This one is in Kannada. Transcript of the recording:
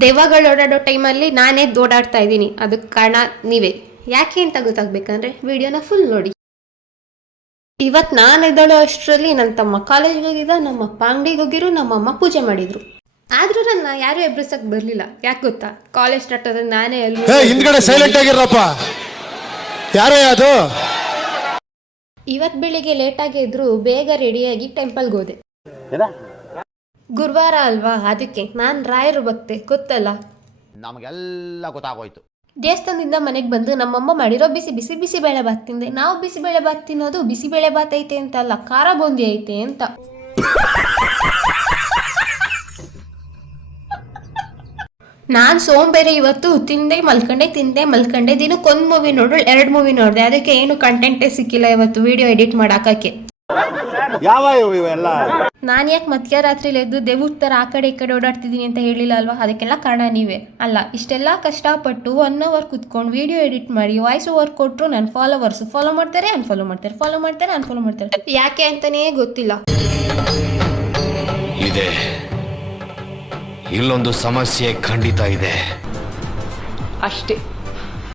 ದೆವ್ವಗಳು ಓಡಾಡೋ ಟೈಮಲ್ಲಿ ನಾನೇ ಓಡಾಡ್ತಾ ಇದ್ದೀನಿ, ಅದಕ್ಕೆ ಕಾರಣ ನೀವೇ. ಯಾಕೆ ಅಂತ ಗೊತ್ತಾಗ್ಬೇಕಂದ್ರೆ ವಿಡಿಯೋನ ಫುಲ್ ನೋಡಿ. ಇವತ್ತು ನಾನು ಎದ್ದಳೋ ಅಷ್ಟರಲ್ಲಿ ನನ್ನ ತಮ್ಮ ಕಾಲೇಜ್ಗೆ ಹೋಗಿದ್ದ, ನಮ್ಮಪ್ಪ ಅಂಗಡಿಗೆ ಹೋಗಿರು, ನಮ್ಮಮ್ಮ ಪೂಜೆ ಮಾಡಿದ್ರು. ಆದ್ರೂ ನನ್ನ ಯಾರು ಎಬ್ರಿಸಕ್ ಬರಲಿಲ್ಲ. ಯಾಕೆ ಗೊತ್ತಾ? ಕಾಲೇಜ್ ಸ್ಟಾರ್ಟ್ ಆದ್ರೆ ನಾನೇ ಹಿಂದ್ಗಡೆ ಸೈಲೆಂಟ್ ಆಗಿರಪ್ಪ. ಯಾರೇ ಅದು? ಇವತ್ತು ಬೆಳಿಗ್ಗೆ ಲೇಟಾಗಿ ಇದ್ರು, ಬೇಗ ರೆಡಿಯಾಗಿ ಟೆಂಪಲ್ಗೆ ಹೋದೆ. ಗುರುವಾರ ಅಲ್ವಾ, ಅದಕ್ಕೆ ನಾನು ರಾಯರು ಭಕ್ತೆ, ಗೊತ್ತಲ್ಲ. ನಮಗೆಲ್ಲ ಗೊತ್ತಾಗೋಯ್ತು. ದೇವಸ್ಥಾನದಿಂದ ಮನೆಗೆ ಬಂದು ನಮ್ಮಮ್ಮ ಮಾಡಿರೋ ಬಿಸಿ ಬಿಸಿ ಬಿಸಿಬೇಳೆ ಬಾತ್ ತಿಂದೆ. ನಾವು ಬಿಸಿಬೇಳೆ ಬಾತ್ ತಿನ್ನೋದು ಬಿಸಿಬೇಳೆ ಬಾತ್ ಐತೆ ಅಂತ ಅಲ್ಲ, ಖಾರ ಬೂಂದಿ ಐತೆ ಅಂತ. ನಾನು ಸೋಂಬೇರಿ ಇವತ್ತು. ತಿಂದೆ ಮಲ್ಕೊಂಡೆ. ದಿನಕ್ಕೊಂದು ಮೂವಿ ನೋಡು, 2 ಮೂವಿ ನೋಡಿದೆ. ಅದಕ್ಕೆ ಏನು ಕಂಟೆಂಟೇ ಸಿಕ್ಕಿಲ್ಲ ಇವತ್ತು ವಿಡಿಯೋ ಎಡಿಟ್ ಮಾಡಾಕಕ್ಕೆ. ನಾನು ಯಾಕೆ ಮಧ್ಯರಾತ್ರಿಲಿ ಎದ್ದು ದೇವ್ರ ಥರ ಆ ಕಡೆ ಈ ಕಡೆ ಓಡಾಡ್ತಿದ್ದೀನಿ ಅಂತ ಹೇಳಿಲ್ಲ ಅಲ್ವಾ? ಅದಕ್ಕೆಲ್ಲ ಕಾರಣ ನೀವೇ ಅಲ್ಲ. ಇಷ್ಟೆಲ್ಲ ಕಷ್ಟಪಟ್ಟು 1 ಅವರ್ ಕುತ್ಕೊಂಡು ವಿಡಿಯೋ ಎಡಿಟ್ ಮಾಡಿ ವಾಯ್ಸ್ ಓವರ್ ಕೊಟ್ಟರು ನನ್ನ ಫಾಲೋವರ್ಸು ಫಾಲೋ ಮಾಡ್ತಾರೆ, ಅನ್ಫಾಲೋ ಮಾಡ್ತಾರೆ. ಯಾಕೆ ಅಂತಲೇ ಗೊತ್ತಿಲ್ಲ. ಇದೆ, ಇಲ್ಲೊಂದು ಸಮಸ್ಯೆ ಖಂಡಿತ ಇದೆ ಅಷ್ಟೇ.